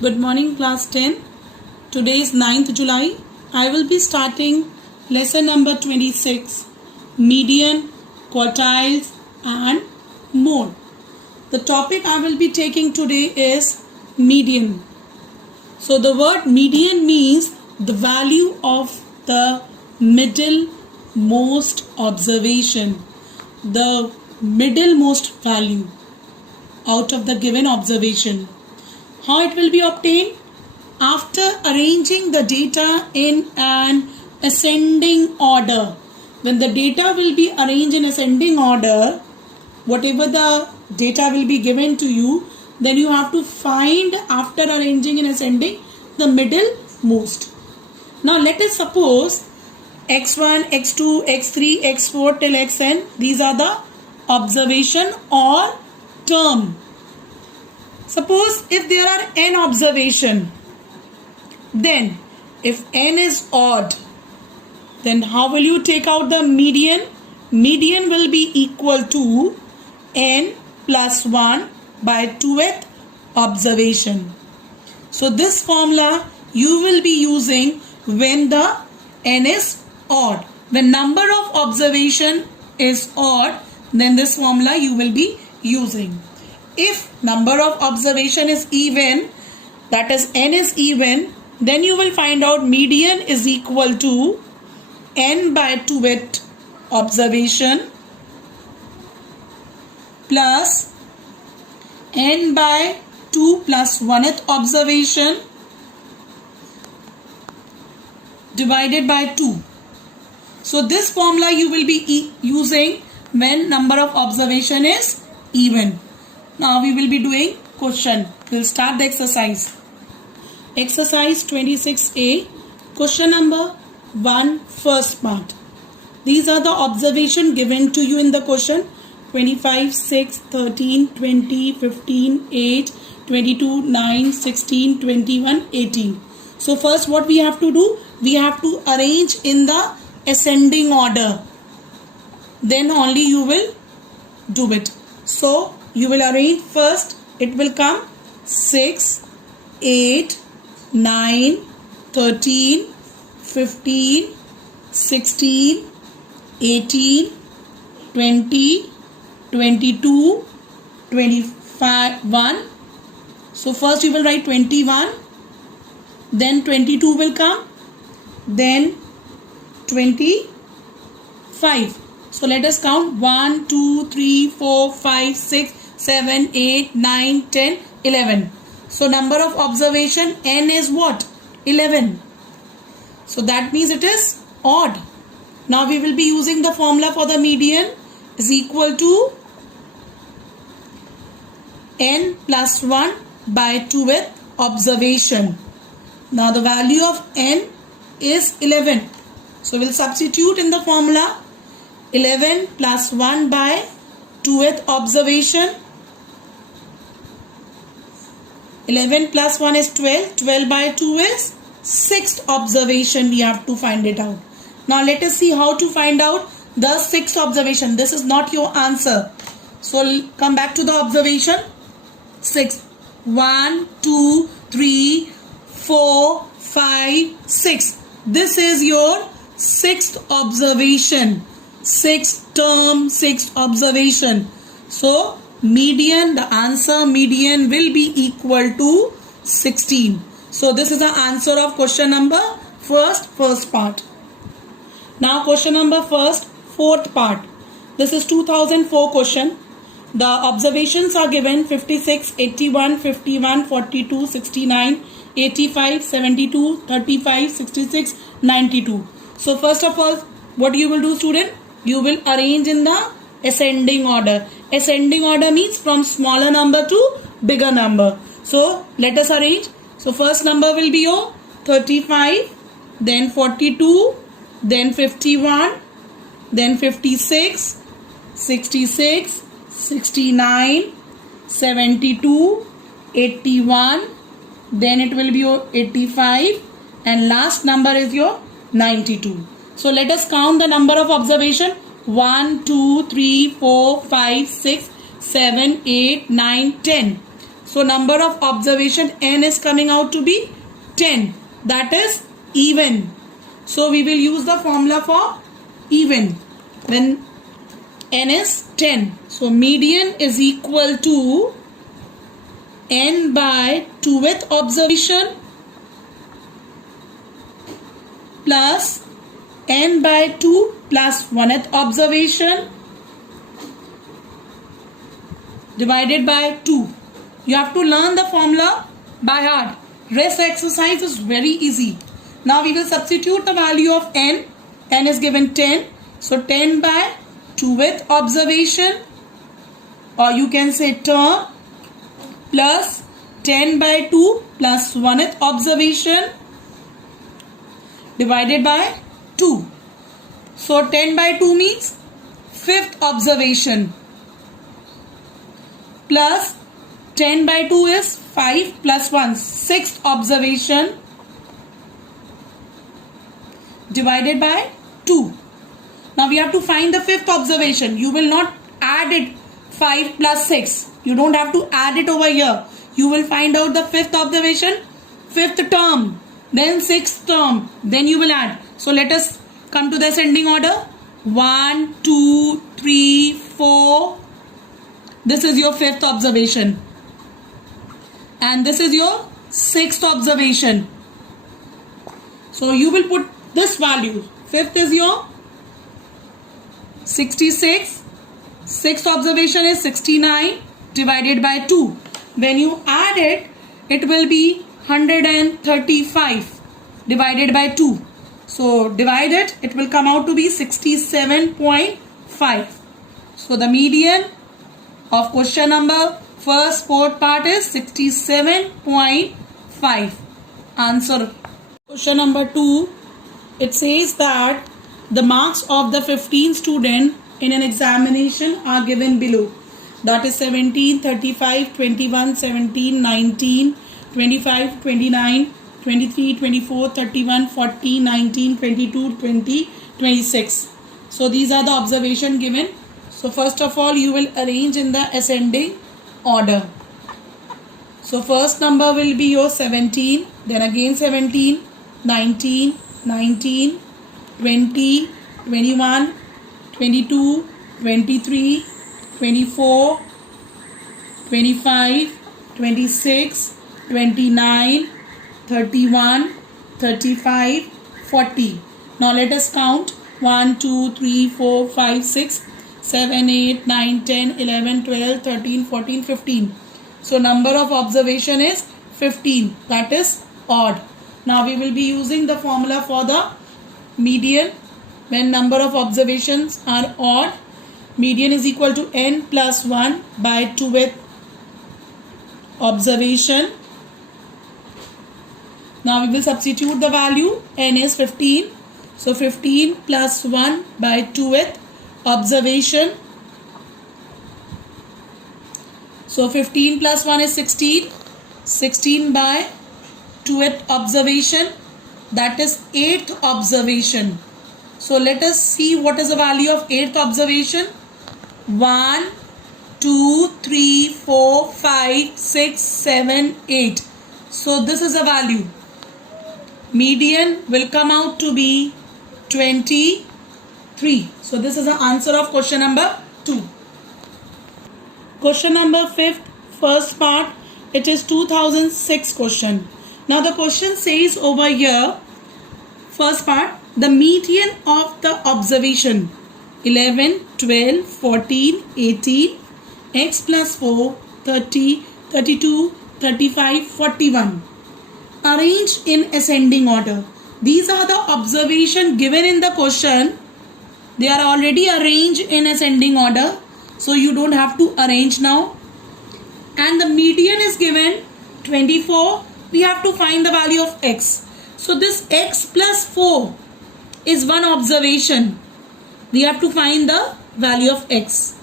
Good morning, class 10. Today is 9th July. I will be starting lesson number 26, median, quartiles and mode. The topic I will be taking today is median. So the word median means the value of the middlemost observation, the middlemost value out of the given observation. How it will be obtained? After arranging the data in an ascending order. When the data will be arranged in ascending order, whatever the data will be given to you, then you have to find, after arranging in ascending, the middlemost. Now let us suppose x1, x2, x3, x4 till xn. These are the observation or term. Suppose if there are n observation, then if n is odd, then how will you take out the median? Median will be equal to n plus 1 by 2th observation. So this formula you will be using when the n is odd. When number of observation is odd, then this formula you will be using. If number of observation is even, that is n is even, then you will find out median is equal to n by 2th observation plus n by 2 plus 1th observation divided by 2. So this formula you will be using when number of observation is even. Now we will be doing question. We'll start the exercise. Exercise 26A. Question number 1, first part. These are the observation given to you in the question. 25, 6, 13, 20, 15, 8, 22, 9, 16, 21, 18. So first what we have to do? We have to arrange in the ascending order. Then only you will do it. So you will arrange first, it will come 6, 8, 9, 13, 15, 16, 18, 20, 22, 21. So first you will write 21, then 22 will come, then 25. So let us count 1, 2, 3, 4, 5, 6, 7, 8, 9, 10, 11. So number of observation n is what? 11. So that means it is odd. Now we will be using the formula for the median is equal to n plus 1 by 2th observation. Now the value of n is 11. So we will substitute in the formula 11 plus 1 by 2th observation. 11 plus 1 is 12. 12 by 2 is 6th observation. We have to find it out. Now let us see how to find out the 6th observation. This is not your answer. So come back to the observation. 6. 1, 2, 3, 4, 5, 6. This is your 6th observation. 6th term, 6th observation. So median, the answer median will be equal to 16. So this is the answer of question number first part. Now question number fourth part. This is 2004 question. The observations are given 56, 81, 51, 42, 69, 85, 72, 35, 66, 92. So first of all, what you will do, student? You will arrange in the ascending order. Ascending order means from smaller number to bigger number. So let us arrange. So first number will be your 35, then 42, then 51, then 56, 66, 69, 72, 81, then it will be your 85 and last number is your 92. So let us count the number of observation. 1, 2, 3, 4, 5, 6, 7, 8, 9, 10. So number of observation n is coming out to be 10. That is even. So we will use the formula for even when n is 10. So median is equal to n by 2th observation plus n by 2 plus 1th observation divided by 2. You have to learn the formula by heart. Rest exercise is very easy. Now we will substitute the value of n. n is given 10. So 10 by 2th observation, or you can say term, plus 10 by 2 plus 1th observation divided by 2. So 10 by 2 means 5th observation plus 10 by 2 is 5 plus 1, 6th observation divided by 2. Now we have to find the 5th observation. You will not add it 5 plus 6. You don't have to add it over here. You will find out the 5th observation, 5th term, then 6th term, then you will add. So let us come to the ascending order. 1, 2, 3, 4. This is your 5th observation. And this is your 6th observation. So you will put this value. 5th is your 66. 6th observation is 69 divided by 2. When you add it, it will be 135 divided by 2. So divide it, it will come out to be 67.5. So the median of question number first fourth part is 67.5. Answer. Question number 2. It says that the marks of the 15 students in an examination are given below. That is 17, 35, 21, 17, 19, 25, 29, 23, 24, 31, 40, 19, 22, 20, 26. So these are the observation given. So first of all, you will arrange in the ascending order. So first number will be your 17, then again 17, 19, 19, 20, 21, 22, 23, 24, 25, 26, 29, 31, 35, 40. Now let us count 1, 2, 3, 4, 5, 6, 7, 8, 9, 10, 11, 12, 13, 14, 15. So number of observation is 15. That is odd. Now we will be using the formula for the median. When number of observations are odd, median is equal to n plus 1 by 2th observation. Now we will substitute the value. N is 15. So 15 plus 1 by 2th observation. So 15 plus 1 is 16. 16 by 2th observation. That is 8th observation. So let us see what is the value of 8th observation. 1, 2, 3, 4, 5, 6, 7, 8. So this is a value. Median will come out to be 23. So this is the answer of question number 2. Question number 5th, first part. It is 2006 question. Now the question says over here, first part, the median of the observation 11, 12, 14, 18, x plus 4, 30, 32, 35, 41. Arranged in ascending order. These are the observation given in the question. They are already arranged in ascending order. So you don't have to arrange now. And the median is given 24. We have to find the value of x. So this x plus 4 is one observation. We have to find the value of x.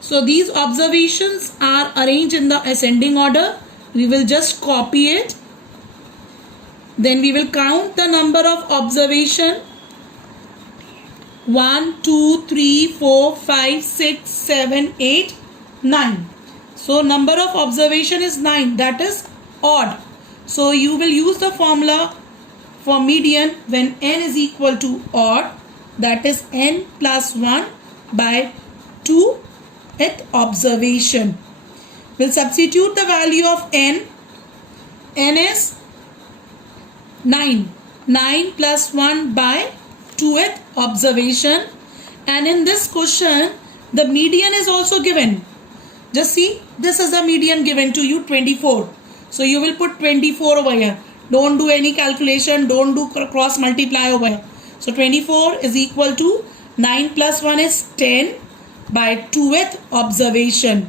So these observations are arranged in the ascending order. We will just copy it. Then we will count the number of observation. 1, 2, 3, 4, 5, 6, 7, 8, 9. So number of observation is 9. That is odd. So you will use the formula for median when n is equal to odd. That is n plus 1 by 2th observation. We'll substitute the value of n. N is 9. 9 plus 1 by 2th observation. And in this question, the median is also given. Just see, this is the median given to you, 24. So you will put 24 over here. Don't do any calculation. Don't do cross multiply over here. So 24 is equal to 9 plus 1 is 10 by 2th observation.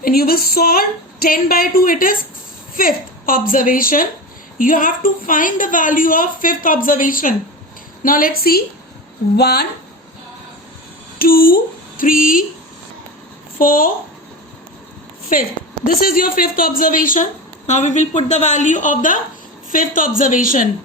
When you will solve 10 by 2, it is 5th observation. You have to find the value of 5th observation. Now let's see. 1, 2, 3, 4, 5th. This is your 5th observation. Now we will put the value of the 5th observation.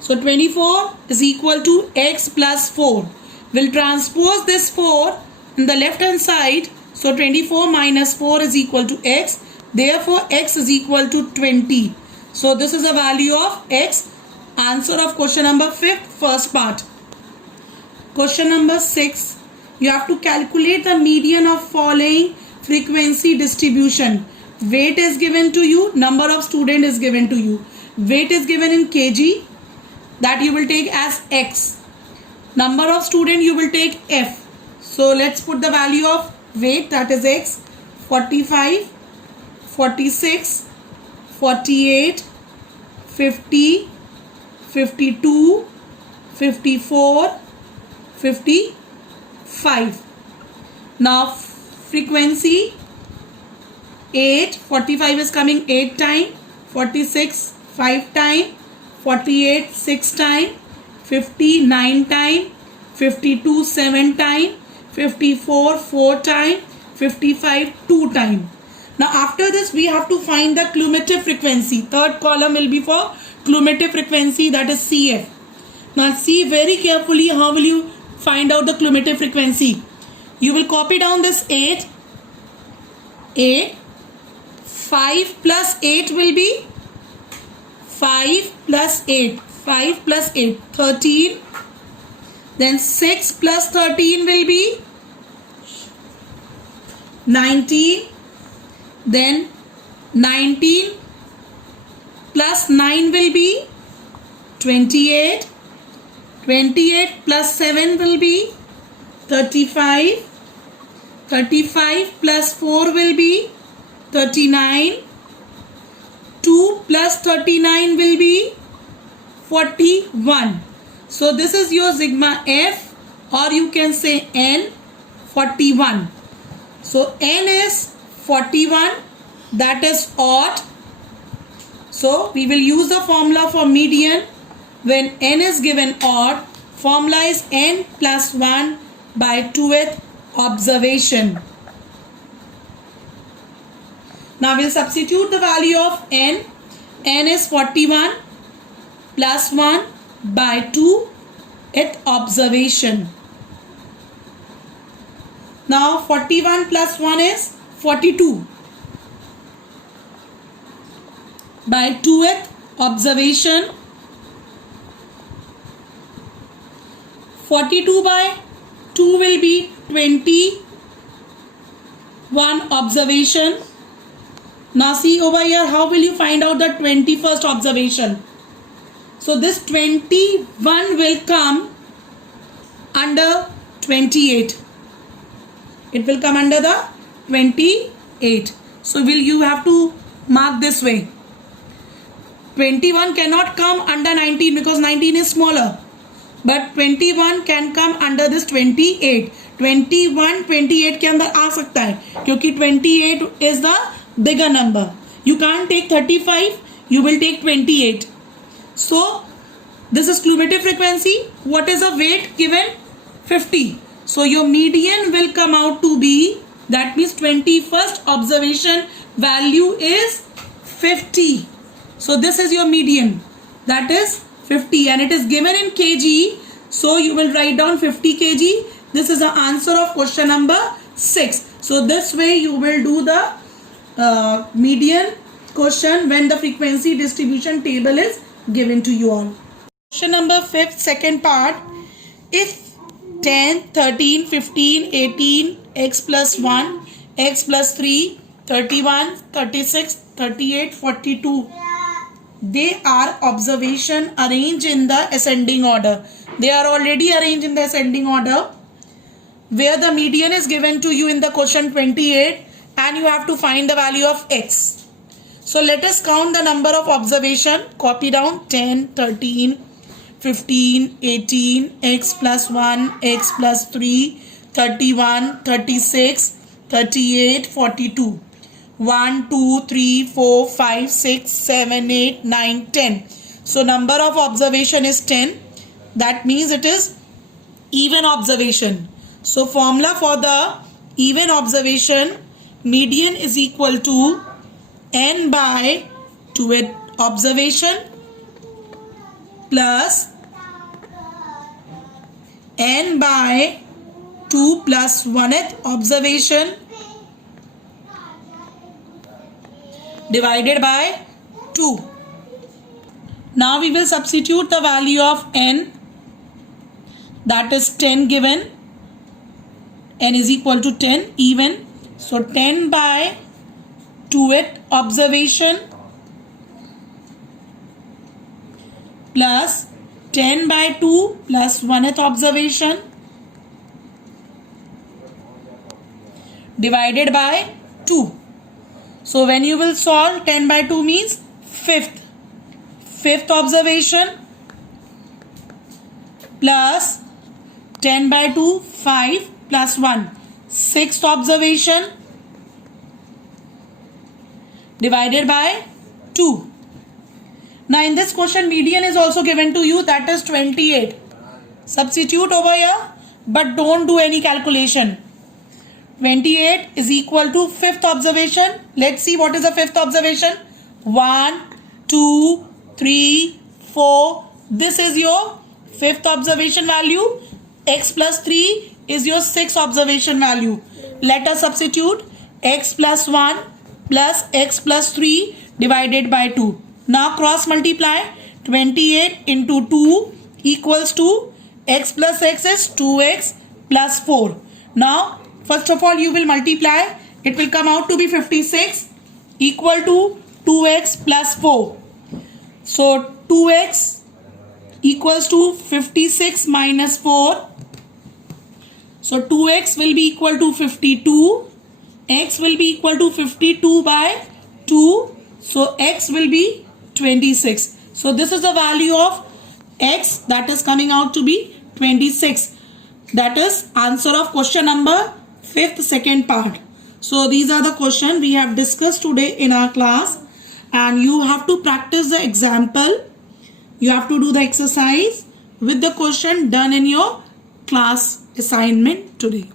So 24 is equal to x plus 4. We'll transpose this 4 in the left hand side. So 24 minus 4 is equal to x. Therefore x is equal to 20. So this is the value of x. Answer of question number 5, first part. Question number 6. You have to calculate the median of following frequency distribution. Weight is given to you. Number of student is given to you. Weight is given in kg. That you will take as x. Number of student you will take f. So let's put the value of weight, that is x. 45, 46, 48, 50, 52, 54, 55. Now frequency 8, 45 is coming 8 time, 46 5 time, 48 6 time, 50 9 time, 52 7 time, 54 4 time, 55 2 time. Now after this we have to find the cumulative frequency. Third column will be for cumulative frequency, that is CF. Now see very carefully how will you find out the cumulative frequency. You will copy down this 8. 5 plus 8 will be 5 plus 8. 5 plus 8, 13. Then 6 plus 13 will be 19. Then 19 plus 9 will be 28. 28 plus 7 will be 35. 35 plus 4 will be 39. 2 plus 39 will be 41. So this is your sigma f, or you can say n, 41. So n is 41, that is odd. So we will use the formula for median when n is given odd. Formula is n plus 1 by 2th observation. Now we'll substitute the value of n. N is 41 plus 1 by 2th observation. Now 41 plus 1 is 42 by 2th observation. 42 by 2 will be 21 observation. Now see over here, how will you find out the 21st observation? So this 21 will come under 28. It will come under the 28. So you have to mark this way. 21 cannot come under 19 because 19 is smaller. But 21 can come under this 28. 21 28 के अंदर आ सकता है क्योंकि 28 is the bigger number. You can't take 35. You will take 28. So this is cumulative frequency. What is the weight given? 50. So your median will come out to be, that means 21st observation value is 50. So this is your median, that is 50, and it is given in kg. So you will write down 50 kg. This is the answer of question number 6. So this way you will do the median question when the frequency distribution table is given to you all. Question number 5th, second part. If 10, 13, 15, 18, x plus 1, x plus 3, 31, 36, 38, 42. They are observation arranged in the ascending order. They are already arranged in the ascending order, where the median is given to you in the question 28 and you have to find the value of x. So let us count the number of observation. Copy down 10, 13, 15, 18, x plus 1, x plus 3, 31, 36, 38, 42. 1, 2, 3, 4, 5, 6, 7, 8, 9, 10. So number of observation is 10. That means it is even observation. So formula for the even observation, median is equal to n by 2th observation plus n by 2 plus 1th observation divided by 2. Now we will substitute the value of n, that is 10 given. N is equal to 10 even. So 10 by 2th observation plus 10 by 2 plus 1th observation divided by 2. So when you will solve, 10 by 2 means 5th observation plus 10 by 2, 5 plus 1, 6th observation divided by 2. Now in this question, median is also given to you, that is 28. Substitute over here, but don't do any calculation. 28 is equal to 5th observation. Let's see what is the 5th observation. 1, 2, 3, 4. This is your 5th observation value. X plus 3 is your 6th observation value. Let us substitute x plus 1 plus x plus 3 divided by 2. Now cross multiply. 28 into 2 equals to x plus x is 2x plus 4. Now first of all you will multiply. It will come out to be 56 equal to 2x plus 4. So 2x equals to 56 minus 4. So 2x will be equal to 52. X will be equal to 52 by 2. So x will be 26. So this is the value of x, that is coming out to be 26. That is answer of question number 5th, second part. So these are the questions we have discussed today in our class, and you have to practice the example. You have to do the exercise with the question done in your class assignment today.